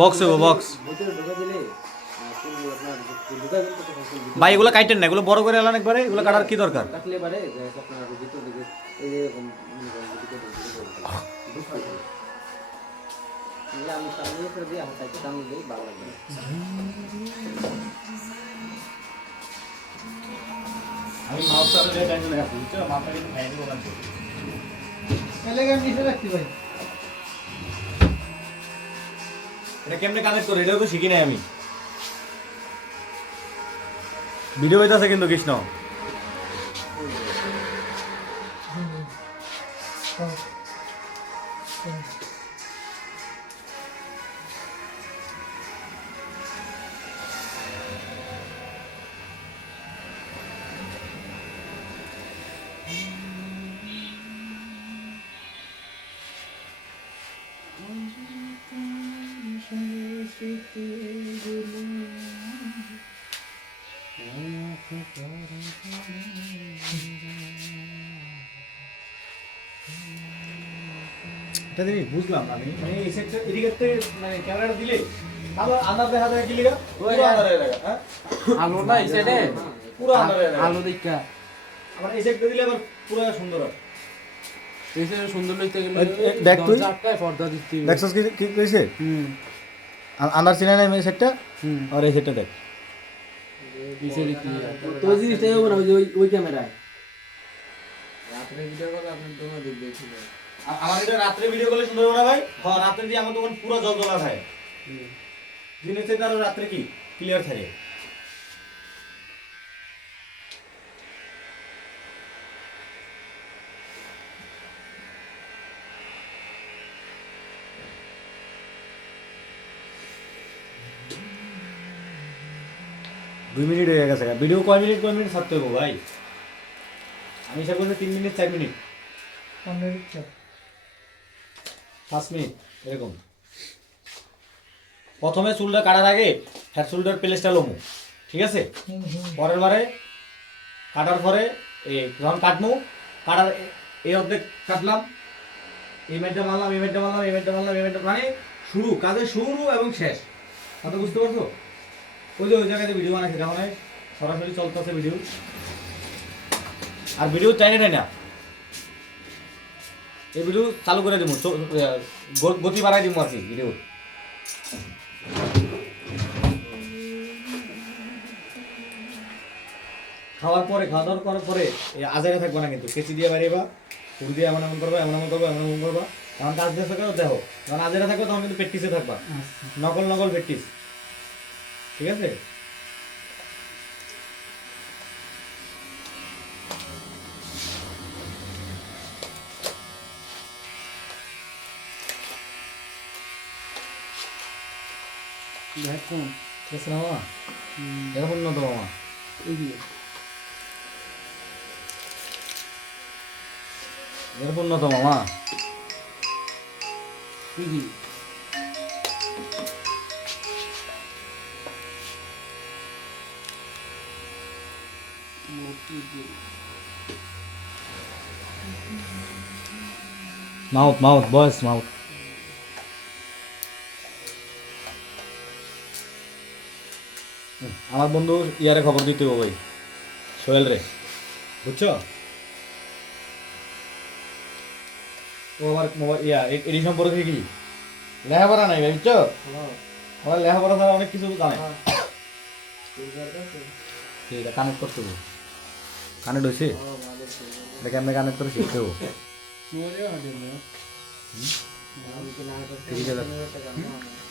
Box হবো box ভাই, এগুলো কাটেন না, এগুলো বড় করে এলান একবারে, এগুলো কাটার কি দরকার? কাটলে পারে আপনার ভিতর দিকে এই এরকম আমি সামনে করে দিই, আমার সাইডে সামনে দিই, ভালো লাগবে। আমি মাউসটা দিয়ে টেনশন রাখছি, বুঝছো? মাউসটা কিন্তু ভেঙে দিব না। এলাকার নিচে রাখছি ভাই। এটা কেমনে কানেক্ট করে, এটাও তো শিখি নাই আমি। ভিডিও হইতাছে কিন্তু কৃষ্ণ। এটা জিনিস বুঝলাম না আমি, মানে এই সেটটা এদিকে মানে ক্যামেরাটা দিলে আলো আন্দাজ দেখা যায় কি লিগা? পুরো আন্দাজ হয়ে যায়, হ্যাঁ? আলো না এই সাইডে পুরো আন্দাজ হয়ে যায়। আলো দেখা আবার এই সেটটা দিলে আবার পুরো সুন্দর হয়। এই সাইডে সুন্দর লাগতে গেলে দেখ তুই চারটায় পর্দা দিতে হবে। দেখছস কি কি কইছে? আন্দাজ চিনা নাই এই সেটটা, আর এই সেটটা দেখ। এই সাইডে কি তো জিনিসটাই হবে না ওই ক্যামেরায়। রাত্রে ভিডিও কল আপনি তোমার দিক দেখছিল। আমার এটা রাতে ভিডিও করলে সুন্দর হবে না ভাই? হ্যাঁ, রাতে দিয়ে আমার তখন পুরো জলজলা থাকে। দিনে থেকে আরো রাতে কি ক্লিয়ার থাকে। দুই মিনিট হয়ে গেছে, ভিডিও কয় মিনিট ছাড়তে হবে ভাই? আমি হিসাব করছি 3 মিনিট 4 মিনিট 5 মিনিট এরকম। প্রথমে চুলটা কাটার আগে হেড শোল্ডার প্লেসটা লমু, ঠিক আছে? পরের বারে কাটার পরে যখন কাটমু, কাটার এই অর্ধেক কাটলাম, এই মেটটা মারলাম, এই মেটটা মারলাম, এই মেটটা মারলাম, এই মেটটা, মানে শুরু, কাজের শুরু এবং শেষ। কথা বুঝতে পারছো? ওই যে ওই জায়গাতে ভিডিও বানাইছে, যেমন সরাসরি চলতেছে ভিডিও, আর ভিডিও টাইনে না, এই ভিডিও চালু করে দিব, গতি বাড়াই দিব আর কি ভিডিও। খাওয়ার পরে, খাওয়া দাওয়ার করার পরে আজারে থাকবে না কিন্তু, কেচি দিয়ে বাড়িবা, ফুল দিয়ে এমন এমন করবা, এমন এমন করবা, এমন এমন করবা। যখন কাজ দিয়ে থাকো দেখো, যখন আজারে থাকবে তখন কিন্তু প্র্যাকটিসে থাকবা, নকল নকল প্র্যাকটিস, ঠিক আছে? দেখুন ঠিক আছে না মামা? এরকম না তো মামা, এরকম না তো মামা। মাউথ বয়েস মাউথ। আমার বন্ধু ইয়ারে খবর দিতে হবে ভাই, সোহেল রে, বুঝছো? ও আমার এডি সম্পর্কে কি লেখাপড়া নাই ভাই, বুঝছো? আমার লেখাপড়া ছাড়া অনেক কিছু জানে। এটা কানেক্ট করতে হবে, কানেক্ট হয়েছে, এটা কেমনে কানেক্ট করে শিখতে হবে। ঠিক আছে।